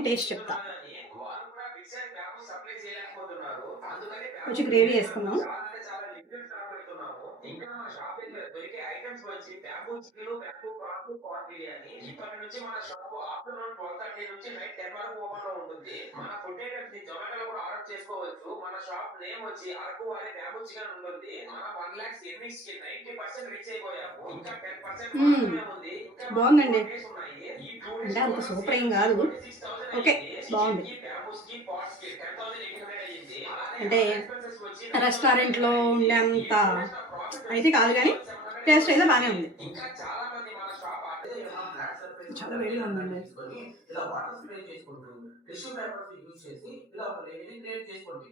నేను టేస్ట్ చెప్తా. కొంచెం గ్రేవీ వేసుకున్నాం. ఇంకా మన షాప్ దగ్గర దొరికే ఐటమ్స్ వచ్చి బ్యాంబూ చిక్కులు, బ్యాంబూ ప్రాన్స్, కార్న్ బిర్యానీ. ఇప్పటి నుంచి మన షాప్ ఆఫ్టర్‌నూన్ 12:30 నుంచి నైట్ 10 వరకు ఓపెన్ లో ఉంటుంది. మన ఫుడ్ ఐటమ్స్ ని జొమాటోలో కూడా ఆర్డర్ చేసుకోవచ్చు. మన షాప్ నేమ్ వచ్చి అరకు వారి బ్యాంబూ చికెన్ ఉంటుంది. మన 1 లాక్ సేవింగ్స్ కి 90% రీచ్ అయిపోయాము. ఇంకా 10% మాత్రమే ఉంది. ఇంకా బాగుందండి. అంటే అంత సూపర్ ఏం కాదు. ఓకే, బాగుంది. అంటే రెస్టారెంట్లో ఉండేంత అయితే కాదు కానీ టేస్ట్ అయితే బాగానే ఉంది. చాలా వేడిగా ఉందండి. ఇలా వాటర్ స్ప్రే చేసుకుంటూ టిష్యూ పేపర్స్ యూజ్ చేసి ఇలా ఒక లేయర్‌ని క్రియేట్ చేసుకోండి.